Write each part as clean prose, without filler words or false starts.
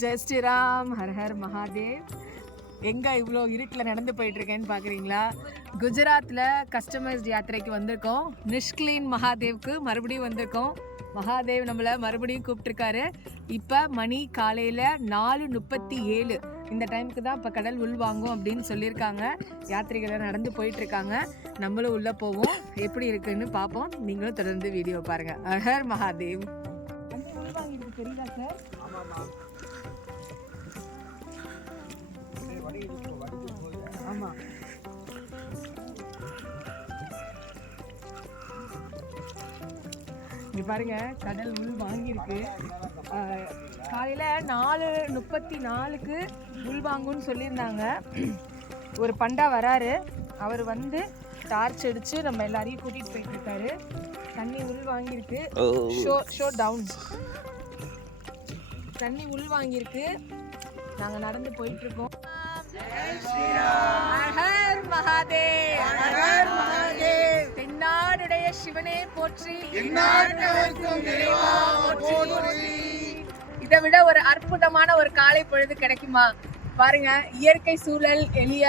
ஜெய் ஸ்ரீராம், ஹர் ஹர் மகாதேவ். எங்கே இவ்வளோ இருட்டில் நடந்து போயிட்டுருக்கேன்னு பார்க்குறீங்களா? குஜராத்தில் கஸ்டமைஸ்ட் யாத்திரைக்கு வந்திருக்கோம். நிஷ்க்லீன் மகாதேவ்க்கு மறுபடியும் வந்திருக்கோம். மகாதேவ் நம்மளை மறுபடியும் கூப்பிட்டுருக்காரு. இப்போ மணி காலையில் 4:37. இந்த டைமுக்கு தான் இப்போ கடல் உள் வாங்கும் அப்படின்னு சொல்லியிருக்காங்க. யாத்திரைகளை நடந்து போயிட்டுருக்காங்க. நம்மளும் உள்ளே போவோம், எப்படி இருக்குன்னு பார்ப்போம். நீங்களும் தொடர்ந்து வீடியோ பாருங்கள். ஹர் ஹர் மகாதேவ். தெரியுதா சார்? ஆமாம், இங்கே பாருங்க, கடல் உள் வாங்கியிருக்கு. காலையில் 4:34க்கு உள் வாங்குன்னு சொல்லியிருந்தாங்க. ஒரு பண்டா வராரு, அவர் வந்து டார்ச் அடித்து நம்ம எல்லாரையும் கூட்டிகிட்டு போயிட்டு இருக்காரு. தண்ணி உள் வாங்கியிருக்கு. ஷோ டவுன். தண்ணி உள் வாங்கியிருக்கு. நாங்கள் நடந்து போயிட்டு இருக்கோம். தென்னாடுடைய சிவனே போற்றி. இதை விட ஒரு அற்புதமான ஒரு காலை பொழுது கிடைக்குமா? பாருங்க, இயற்கை சூழல் எளிய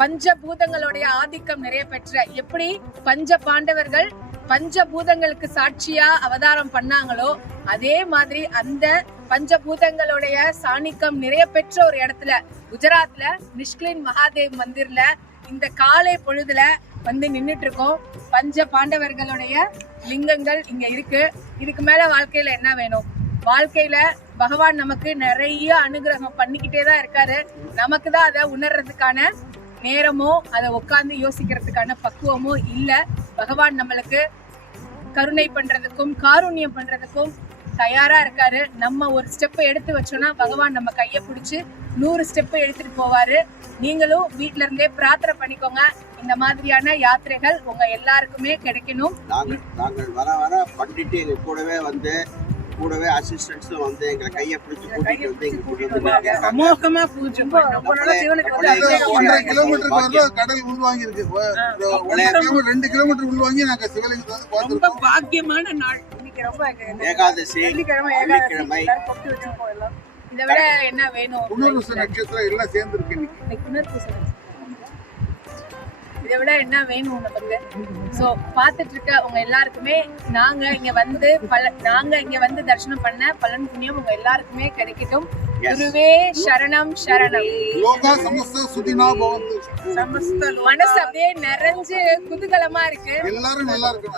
பஞ்சபூதங்களுடைய ஆதிக்கம் நிறைய பெற்ற, எப்படி பஞ்ச பாண்டவர்கள் பஞ்சபூதங்களுக்கு சாட்சியா அவதாரம் பண்ணாங்களோ அதே மாதிரி அந்த பஞ்சபூதங்களுடைய சாணிக்கம் நிறைய பெற்ற ஒரு இடத்துல, குஜராத்ல நிஷ்க்லீன் மகாதேவ் மந்திர்ல இந்த காலை பொழுதுல வந்து நின்றுட்டு இருக்கோம். பஞ்ச பாண்டவர்களுடைய லிங்கங்கள் இங்க இருக்கு. இதுக்கு மேல வாழ்க்கையில என்ன வேணும்? வாழ்க்கையில பகவான் நமக்கு நிறைய அனுகிரகம் பண்ணிக்கிட்டே தான் இருக்காரு. நமக்கு தான் அதை உணர்றதுக்கான நேரமோ அதை உட்கார்ந்து யோசிக்கிறதுக்கான பக்குவமோ இல்ல. பகவான் நம்மளுக்கு கருணை பண்றதுக்கும் காருண்யம் பண்றதுக்கும் தயாரா இருக்காரு. நம்ம ஒரு ஸ்டெப்பை எடுத்து வச்சோம்னா பகவான் நம்ம கையை பிடிச்சி 100 ஸ்டெப்பை எடுத்துட்டு போவாரு. நீங்களும் வீட்டுல இருந்தே பிரார்த்தனை பண்ணிக்கோங்க. இந்த மாதிரியான யாத்திரைகள் உங்க எல்லாருக்குமே கிடைக்கணும். நாங்கள் வர வர பண்ணிட்டு எங்க கூடவே அசிஸ்டன்ட்ஸும் வந்து எங்களை கையை பிடிச்சி கூட்டிட்டு வந்து எங்க கூட்டிட்டு அமோகமா பூஜை பண்ணோம். 1.5 கிலோமீட்டருக்கு கடல் உள்வாங்கி இருக்கு. 2 கிலோமீட்டர் உள்வாங்கி நாங்க சிவலிங்கத்தை வந்து ரொம்ப பாக்கியமான நாள் இன்னைக்கு. ரொம்ப ஏகாதசி, வெள்ளிக்கிழமை. இதை விட என்ன வேணும்? புனர்பூச நட்சத்திரம் எல்லாம் சேர்ந்து இருக்கு இன்னைக்கு. புனர்பூச இதை விட என்ன வேணும் நமக்கு? ஸோ பார்த்துட்டு இருக்க உங்க எல்லாருக்குமே நாங்க இங்க வந்து தரிசனம் பண்ண பலன் புண்ணியம் உங்க எல்லாருக்குமே கிடைக்கட்டும். குருவே சரணம் சரணம். மனசு அப்படியே நிறைஞ்சு குதூகலமா இருக்கு. எல்லாரும் நல்லா இருக்கு.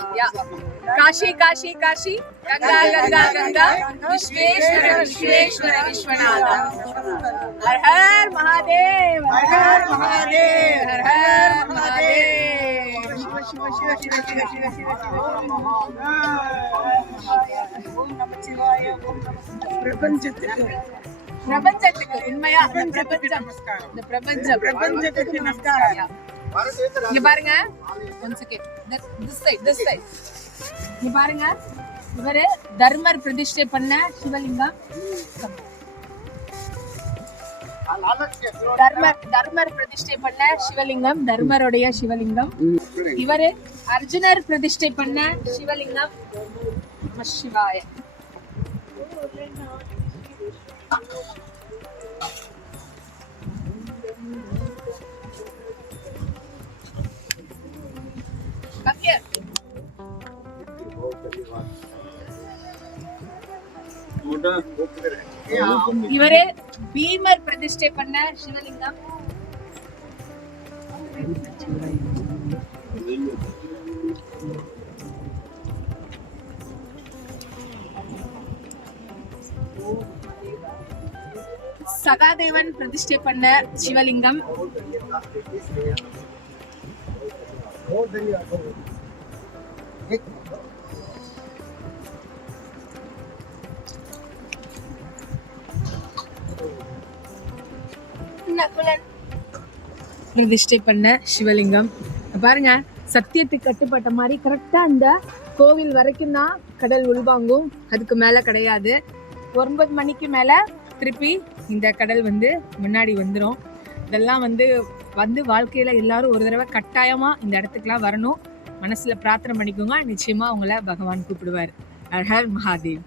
காஷி காஷி காஷி, கங்கா கங்கா கங்கா, விஸ்வேஸ்வர விஸ்வேஸ்வர விஸ்வநாதா. ஹர் ஹர் மகாதேவ், ஹர் ஹர் மகாதேவ், ஹர் ஹர் மகாதேவ். சிவ சிவ சிவ சிவ சிவ சிவ சிவ. ஓம் நமச்சிவாய. ஓம் பிரபஞ்சத்துக்கு உண்மையா இந்த பிரபஞ்சத்துக்கு நமஸ்காரம். இங்க பாருங்க, this side. இங்க பாருங்க, இவரு தர்மர் பிரதிஷ்டை பண்ண சிவலிங்கம். தர்மர் பிரதிஷ்டை பண்ண சிவலிங்கம், தர்மருடைய சிவலிங்கம். இவரு அர்ஜுனர் பிரதிஷ்டை பண்ண சிவலிங்கம். சிவாய. இவரு பீமர் பிரதிஷ்டை பண்ண சிவலிங்கம். சகாதேவன் பிரதிஷ்டை பண்ண சிவலிங்கம். பிரதிஷ்டை பண்ண சிவலிங்கம். பாருங்க, சத்தியத்துக்கு கட்டுப்பட்ட மாதிரி கரெக்டா இந்த கோவில் வரைக்கும் தான் கடல் உள்வாங்கும். அதுக்கு மேல கிடையாது. 9 மணிக்கு மேல திருப்பி இந்த கடல் வந்து முன்னாடி வந்துடும். இதெல்லாம் வந்து வாழ்க்கையில எல்லாரும் ஒரு தடவை கட்டாயமா இந்த இடத்துக்குலாம் வரணும். மனசுல பிரார்த்தனை பண்ணிக்கோங்க, நிச்சயமா உங்களை பகவான் கூப்பிடுவார். ஹர் ஹர் மகாதேவ்.